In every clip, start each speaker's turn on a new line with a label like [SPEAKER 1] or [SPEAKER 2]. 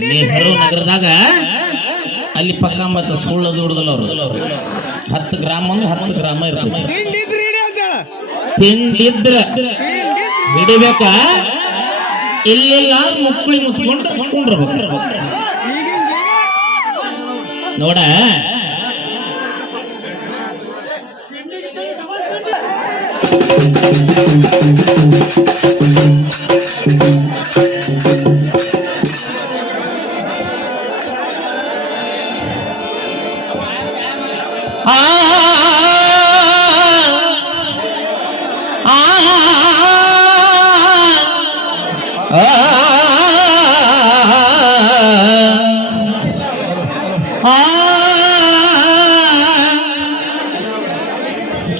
[SPEAKER 1] ನೆಹರು ನಗರದಾಗ ಅಲ್ಲಿ ಪಕ್ಕ ಮತ್ತ ಸುಳ್ಳು ದುಡ್ದಲ್ಲ ಅವರು. ಹತ್ತು ಗ್ರಾಮ ಅಂದ್ರೆ ಹತ್ತು ಗ್ರಾಮ ಇರ್ತದೆ
[SPEAKER 2] ಹಿಂಡಿದ್ರಿ ಹಿಡಿ ಅಂತ
[SPEAKER 1] ತಿಂದಿದ್ರ ಹಿಡಿಬೇಕ? ಇಲ್ಲೆಲ್ಲ ಮುಕ್ಕಳಿ ಮುಚ್ಕೊಂಡು ಕುಂಡ್ರಬೇಕು. ನೋಡ. ಆ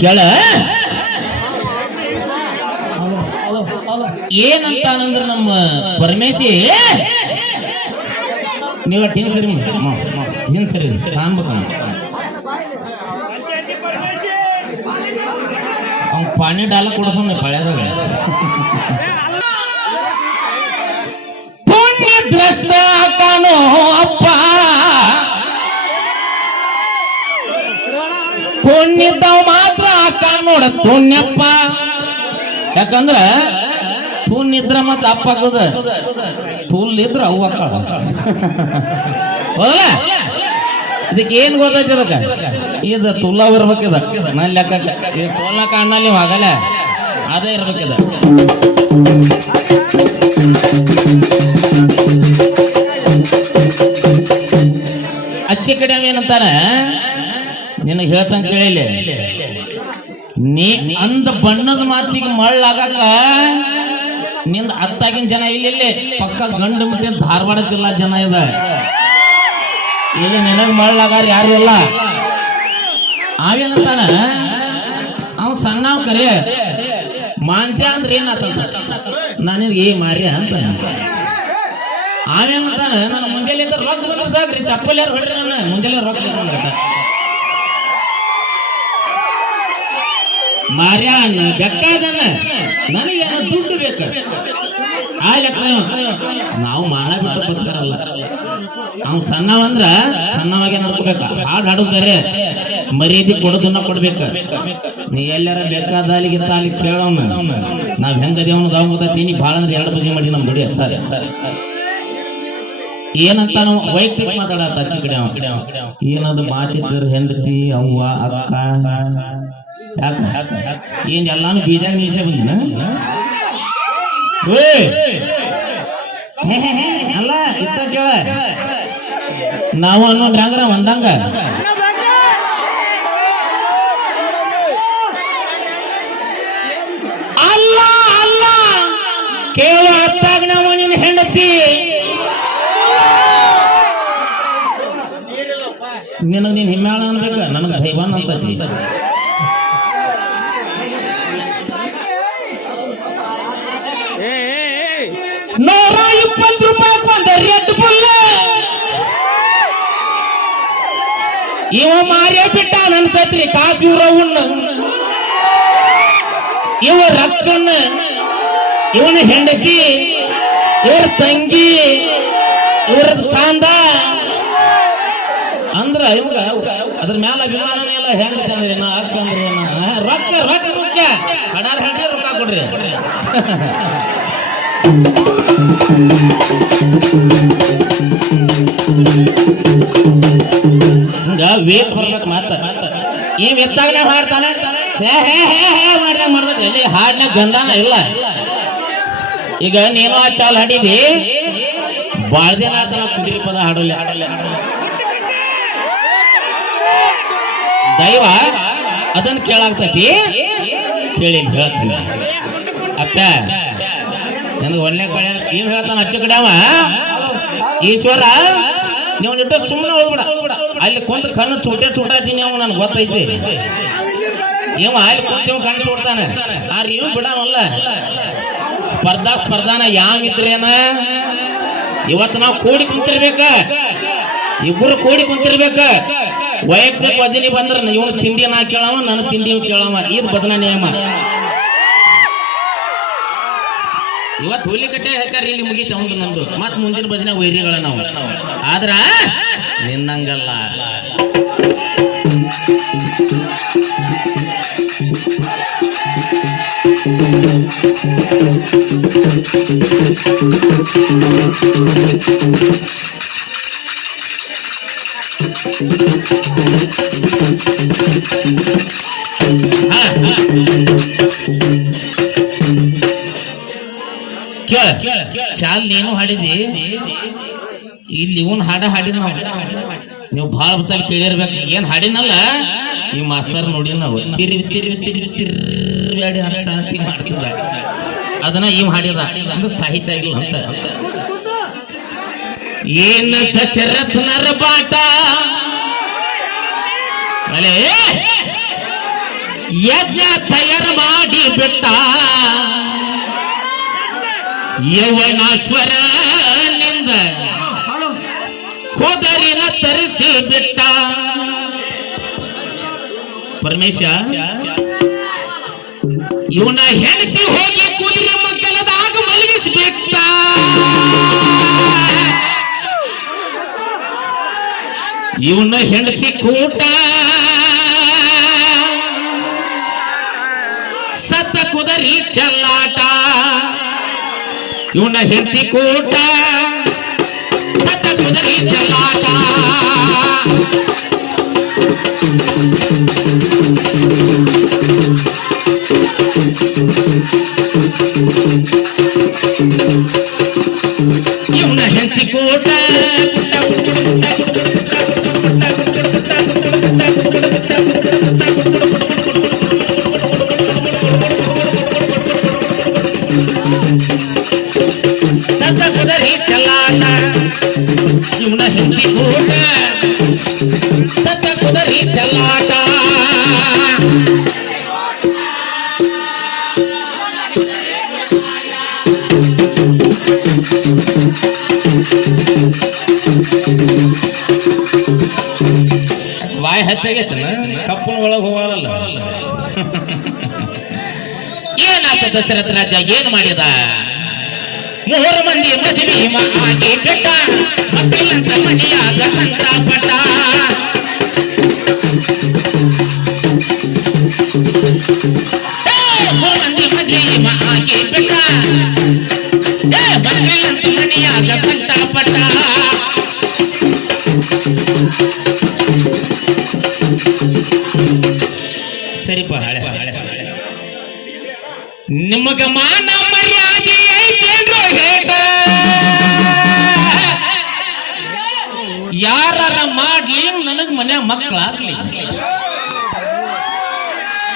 [SPEAKER 1] ಕೇಳ ಏನಂತಾನಂದ್ರ ನಮ್ಮ ಪರಮೇಶಿ ನೀವ ಹಿಂಸರಿ ಹಿಂಸರಿ ಕಾಣ್ಬೇಕು ಅವ್ನು ಪಾನಿ ಡಾಲ ಕೊಡ್ಸೋಣ ಪಳ್ಯಾದಾಗ ಪುಣ್ಯಪ್ಪ. ಯಾಕಂದ್ರ ತೂನ್ ಇದ್ರ ಮತ್ತ ಅಪ್ಪ ಆಗುದ. ತೂಲ್ ಇದ್ರ ಅವು ಇದಕ್ಕೆ ಏನ್ ಗೊತ್ತೈತಿ ಅದಕ್ಕ ಇದು ತುಲ್ಲ ಇರ್ಬೇಕಿದ ನನ್ನ ಲೆಕ್ಕ ಈ ಟೋಲ ಕಾಣಲ್ಲಿ ಆಗಲ್ಲ. ಅದೇ ಇರ್ಬೇಕಿದ ಅಚ್ಚಿ ಕಡೆ ಏನಂತಾರ? ನಿನಗೆ ಹೇಳ್ತಾನ ಕೇಳಿಲ್ಲ. ನೀ ಅಂದ ಬಣ್ಣದ ಮಾತಿಗೆ ಮಳ್ಳಾಗಾಕ ನಿಂದ ಅತ್ತಾಗಿನ ಜನ ಇಲ್ಲಿ ಪಕ್ಕ ಗಂಡು ಮುಟ್ಟಿ ಧಾರವಾಡ ಜಿಲ್ಲಾ ಜನ ಇದೆ. ಈಗ ನಿನಗೆ ಮಳ್ಳಾಗಾರ ಯಾರು ಇಲ್ಲ? ಅವೇನಂತಾನ? ಅವ್ ಸಣ್ಣ ಕರೆ. ಮಾಂತ್ಯ ಅಂದ್ರೆ ಏನಾತ ನಿನ್ಗೆ ಏ ಮಾರಿ ಅಂತ. ಅವೇನಂತಾನ? ನನ್ನ ಮುಂಜಾನೆ ರೊಕ್ಕ ಸಾಕ್ರಿ. ಚಪ್ಪಲಿ ಯಾರು ಹೊಡ್ರಿ ನನ್ನ? ಮುಂಜಾನೆ ರೊಕ್ಕ ಮಾರ್ಯಾನ ಬೆಕ್ಕಾದನ, ನನಗೇನು ದುಡ್ಡು ಬೇಕ? ಆ ಲೆಕ್ಕ ನಾವು ಬಿಟ್ಟು ಬದುಕರಲ್ಲ. ಅವ್ನು ಸಣ್ಣವಂದ್ರ ಸಣ್ಣವಾಗಿ ನಡ್ಕೋಬೇಕ. ಹಾಡು ಹಾಡೋದು ಬೇರೆ ಮರ್ಯಾದೆ ಕೊಡೋದನ್ನ ಕೊಡ್ಬೇಕ. ನೀ ಎಲ್ಲಾರ ಬೇಕಾದ ಅಲ್ಲಿಗೆ ಅಲ್ಲಿ ಕೇಳೋಣ. ನಾವ್ ಹೆಂಗ ದೇವನ ದಾವತೀನಿ ಭಾಳ ಅಂದ್ರೆ ಎರಡು ಬಜೆ ಮಾಡಿ ನಮ್ ದುಡಿ ಅಂತಾರೆ. ಏನಂತ ನಾವು ವೈಯಕ್ತಿಕ ಮಾತಾಡ ಅಚ್ಚಿ ಕಡೆ. ಏನದು ಮಾತಿದ್ರು ಹೆಂಡತಿ, ಅವ್ವ, ಅಕ್ಕ? ಏನ್ ಬೀಜ ಮೀಸೆ ಬಂದಿನ ಅಲ್ಲ, ಇತ್ತ ಕೇಳ. ನಾವು ಅನ್ನೋದ್ರ ಹಂಗ್ರ ಒಂದಂಗ? ಅಲ್ಲ ನಾವು ನಿನ್ನ ಹೆಂಡತಿ. ನಿನಗ್ ನೀನ್ ಹಿಮ್ಯಾಳ ಅನ್ಬೇಕ? ನನಗ ದೈವಾನ್ ಅಂತತಿ
[SPEAKER 2] ಏ ಏ, ಏ.
[SPEAKER 1] ನೂರ ಇಪ್ಪತ್ತು ರೂಪಾಯಿ ಒಂದ ರೆಡ್ ಬುಲ್ ಇವ ಮಾರೇ ಬಿಟ್ಟ ನನ್ ಸತ್ರಿ ಕಾಸು ರವಣ್ಣ ಇವ ರಕ್ಕಣ್ಣ. ಇವನ ಹೆಂಡತಿ, ಇವ್ರ ತಂಗಿ, ಇವ್ರ ಕಾಂದ ಅಂದ್ರ ಇವಾಗ ಅದ್ರ ಮ್ಯಾಲ ಅಭಿಮಾನ ಎಲ್ಲ ಹೆಂಗ ಚಂದ್ರಿ ನಾ ಅಕ್ಕಂದ್ರಿ. ರೊಕ್ಕ ರೊಕ್ಕ ರೊಕ್ಕ ಹಡ್ರಿ ರೊಕ್ಕ ಕೊಡ್ರಿ. ವೇಟ್ ಬರ್ಬೇಕು ಮಾತ. ಈ ವೆತ್ತಾಗನೆ ಹಾಡ್ತಾನೆ? ಹೇ ಹೇ ಹೇ ಹೇ, ಮಾಡ್ದ ಮಾಡ್ಬೇಕು ಎಲ್ಲಿ ಹಾಡ್ನಾಗ ಗಂಧಾನ ಇಲ್ಲ. ಈಗ ನೀನು ಆ ಚಾಲ್ ಹಾಡಿದಿ? ಬಾಳ ದಿನ ಆತನ ಕುದುರೆ ಪದ ಹಾಡಲ್ಲ. ಹಾಡಲ್ಲ ದೈವ ಅದನ್ನ ಕೇಳಾಗ್ತತಿ? ಕೇಳಿ ಹೇಳ್ತೀನಿ ಅಪ್ಪ ನನಗೆ ಒಳ್ಳೆ ಕಡೆ ಏನು ಹೇಳ್ತಾನೆ ಅಚ್ಚ ಕಡೆ ಅವ? ಈಶ್ವರ, ನೀವು ಸುಮ್ಮನೆ ಹೋಗ್ಬಿಡ. ಅಲ್ಲಿ ಕುಂತ ಕಣ್ಣು ಚೂಟೆ ಚೂಟಾತೀನಿ ಅವ ನನ್ಗೆ ಗೊತ್ತೈತಿ. ಇವ ಅಲ್ಲಿ ಕುಂತ ಕಣ್ಣು ಚೂಡ್ತಾನೆ. ಆ ಇವ್ ಬಿಡವಲ್ಲ. ಸ್ಪರ್ಧಾ ಸ್ಪರ್ಧಾನ ಯಾವಿದ್ರೇನ ಇವತ್ತು ನಾವು ಕೂಡಿ ಕುಂತಿರ್ಬೇಕ. ಇಬ್ಬರು ಕೂಡಿ ಕುಂತಿರ್ಬೇಕ. ವೈಯಕ್ತಿಕ ವಜನಿ ಬಂದ್ರೆ ಇವನು ತಿಂಡಿ ನಾ ಕೇಳವ, ನನ್ನ ತಿಂಡಿ ಕೇಳವ. ಇದು ಬದಲ ನಿಯಮ ಇವತ್ತು ಹುಲಿ ಕಟ್ಟೆ ಹಾಕಾರ ಇಲ್ಲಿ ಮುಗೀತ ಒಂದು ನಂದು ಮತ್ ಮುಂದಿನ ಬದಿನ ವೈರಿಗಳ ನಾವು. ಆದ್ರ, ನಿನ್ನಂಗಲ್ಲ. ಇಲ್ಲಿ ಇವನ್ ಹಾಡ ಹಾಡಿನ ನಾವು. ಭಾಳ ಬತ್ತಲ್ಲಿ ಕೇಳಿರ್ಬೇಕು. ಏನ್ ಹಾಡಿನಲ್ಲ? ಈ ಮಾಸ್ತರ್ ನೋಡಿ ನಾವು. ತಿರ್ವಿ ತಿರ್ವಿ ತಿರ್ವಿ ಮಾಡ್ತಿದ್ದ. ಅದನ್ನ ಇವ್ ಹಾಡಿದ ಅಂದ್ರೆ ಸಾಹಿತ್ಯ ಆಗಿಲ್ಲ ಅಂತ. ಏನ ದಶರಥನರ ಬಾಟ? ಯಜ್ಞ ತಯಾರು ಮಾಡಿ ಬಿಟ್ಟ. ಯವನಾಶ್ವರನಿಂದ ಕೋದರಿನ ತರಿಸಿ ಬಿಟ್ಟ. ಪರಮೇಶ, ಇವನ ಹೆಂಡತಿ ಹೋಗಿ ಕುದುರೆ ಮಗ್ಗಲದಾಗ ಮಲಗಿಸ್ಬಿಟ್ಟ. ಇವನ ಹೆಂಡತಿ ಕೂಟ ಸತ್ತ ಕುದರಿ ಚೆಲ್ಲಾಟ. ಇವನ ಹೆಂಡತಿ ಕೂಟ ಸತ್ತ ಕುದುರೆ ಚೆಲ್ಲಾಟ ಇವನ ಹೆಂಡತಿ ಕೂಟ ಸತ್ತ ಕುದರಿ ಚಲ್ಲಾಟ ವಾಯ್ ಹತ್ತಾಗೈತನ ಕಪ್ಪನ ಒಳಗೆ ಹೋಗಲ್ಲ ಏನಾತ ದಶರಥ ರಾಜ? ಏನ್ ಮಾಡಿದ? ಮೂರು ಮಂದಿ ಮದುವೆ ಆಗಿ ಬಿಟ್ಟ ಮಕ್ಕಳಂತ ಮನೆಯಾಗ ಸಂತಾಪಟ್ಟ ಏ, ಮೂರು ಮಂದಿ ಮದುವೆ ಆಗಿ ಬಿಟ್ಟ ಏ, ಮಕ್ಕಳಂತ ಮನೆಯಾಗ ಸಂತಾಪಟ್ಟ ಸರಿಪ ಹಳೆ ಹಳೆ ನಿಮಗ ಮಾನ ಮರ್ಯಾದೆ ಐತೇನ್ರೋ ಹೇಗ ಯಾರ ಮಾಡ್ಲಿ ನನಗ್ ಮನ್ಯಾಗ ಮಕ್ಕಳಾಗ್ಲಿ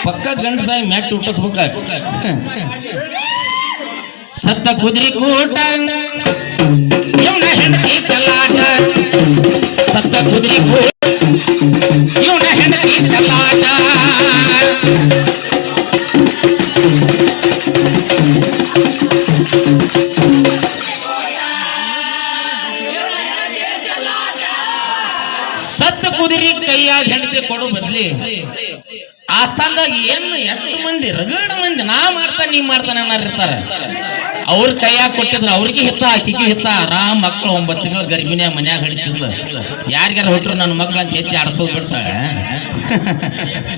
[SPEAKER 1] ಪಕ್ಕ ಗಂಡಸಾಯಿ ಮ್ಯಾಟ್ ಹುಟ್ಟಿಸ್ಬೇಕ ಸತ್ತ ಕುದುರೆ ಕೂಟ. ಹೆಂಡತಿ ಚಲಾಟ ಸತ್ತ ಕುದುರೆ ಕೂಟ. ಕುದುರೆ ಕೈಯಾಗ ಹೆಂಡತಿ ಕೊಡು ಬದ್ಲಿ. ಆ ಸ್ಥಾನದಾಗ ಏನು ಎಷ್ಟು ಮಂದಿ ರಗಡ ಮಂದಿ ನಾ ಮಾಡ್ತಾನೆ ನೀ ಮಾಡ್ತಾನೆ ಅನ್ನೋರು ಇರ್ತಾರೆ. ಅವ್ರ ಕೈಯಾಗ ಕೊಟ್ಟಿದ್ರು ಅವ್ರಿಗೆ ಹಿತ್ತ ಆಕಿಗೆ ಹಿತ್ತ ಆರಾಮ್ ಮಕ್ಕಳು ಒಂಬತ್ತು ತಿಂಗಳು ಗರ್ಭಿಣಿಯ ಮನ್ಯಾಗ ಹಿಡಿತಿದ್ಲ ಯಾರಿಗಾರ ಹೊಟ್ಟರು ನನ್ನ ಮಕ್ಳು ಅಂತ ಎತ್ತಿ ಆಡಿಸೋದು ಬಿಡ್ಸ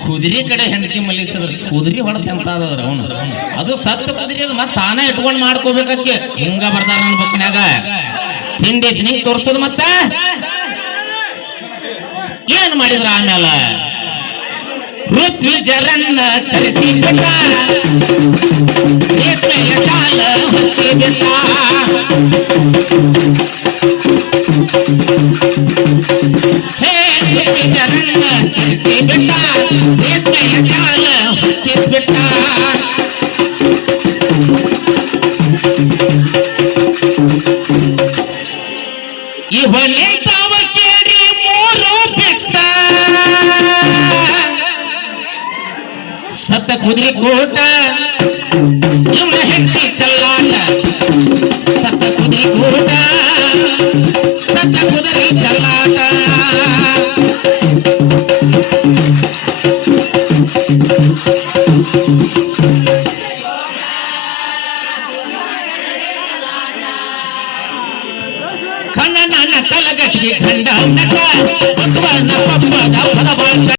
[SPEAKER 1] ಕುದುರೆ ಕಡೆ ಹೆಂಡತಿ ಮಲ್ಲಿಸಿದ್ರು. ಕುದುರಿ ಹೊಡೆದ ಅಂತ ಅದ್ರ ಅವನು? ಅದು ಸತ್ತ ಕುದುರೆ ಅದು ಮತ್ತೆ ತಾನೇ ಇಟ್ಕೊಂಡು ಮಾಡ್ಕೋಬೇಕಕ್ಕೆ. ಹಿಂಗ ಬರ್ದಾರ ನನ್ನ ಬುಕ್ನ್ಯಾಗ. ತಿಂಡಿ ನಿಂಗೆ ತೋರ್ಸೋದು ಮತ್ತ? ಏನ್ ಮಾಡಿದ್ರ ಆಮೇಲೆ ಋತ್ವಿಜರನ್ನ ಕರೆಸಿ ಬಿಟ್ಟ ರೇಷ್ಮೆಯ ಶಾಲ ಹೊಚ್ಚಿ ಬಿಟ್ಟ ಹೇ ಋತ್ವಿಜರನ್ನ ಕರೆಸಿ ಬಿಟ್ಟ ರೇಷ್ಮೆಯ ಶಾಲ ಹೊಚ್ಚಿ ಬಿಟ್ಟ ಇವನೇ ತಾವ ಸತ್ತ ಕುದುರೆ ಕೋಟ. ಇವನ ಹೆಂಡತಿ ಚಲ್ಲಾಟ. ಸತ್ತ ಕುದುರೆ ಕೋಟ. ಸತ್ತ ಕುದುರೆ ಚಲ್ಲಾಟ.